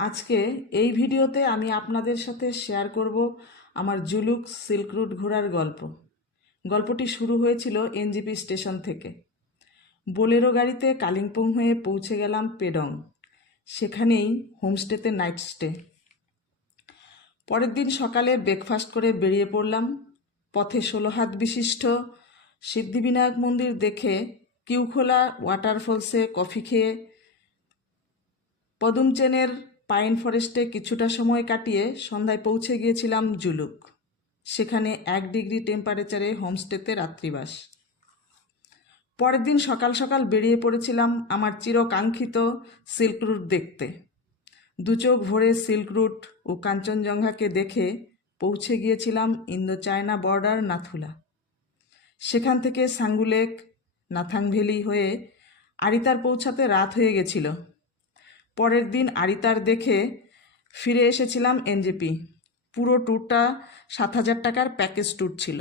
আজকে এই ভিডিওতে আমি আপনাদের সাথে শেয়ার করব আমার জুলুক সিল্ক রুট ঘোরার গল্প। গল্পটি শুরু হয়েছিল এনজিপি স্টেশন থেকে। বোলেরো গাড়িতে কালিম্পং হয়ে পৌঁছে গেলাম পেডং। সেখানেই হোমস্টেতে নাইট স্টে। পরের দিন সকালে ব্রেকফাস্ট করে বেরিয়ে পড়লাম। পথে 16 হাত বিশিষ্ট সিদ্ধিবিনায়ক মন্দির দেখে কিউখোলা ওয়াটারফলসে কফি খেয়ে পদুমচেনের পাইন ফরেস্টে কিছুটা সময় কাটিয়ে সন্ধ্যায় পৌঁছে গিয়েছিলাম জুলুক। সেখানে 1 ডিগ্রি টেম্পারেচারে হোমস্টেতে রাত্রিবাস। পরের দিন সকাল সকাল বেরিয়ে পড়েছিলাম আমার চিরকাঙ্ক্ষিত সিল্ক রুট দেখতে। দু চোখ ভরে সিল্ক রুট ও কাঞ্চনজঙ্ঘাকে দেখে পৌঁছে গিয়েছিলাম ইন্দো চায়না বর্ডার নাথুলা। সেখান থেকে সাঙ্গুলেক নাথাং ভ্যালি হয়ে আরিতার পৌঁছাতে রাত হয়ে গেছিল। পরের দিন আরিতার দেখে ফিরে এসেছিলাম এনজেপি। পুরো ট্যুরটা 7,000 টাকার প্যাকেজ ট্যুর ছিল।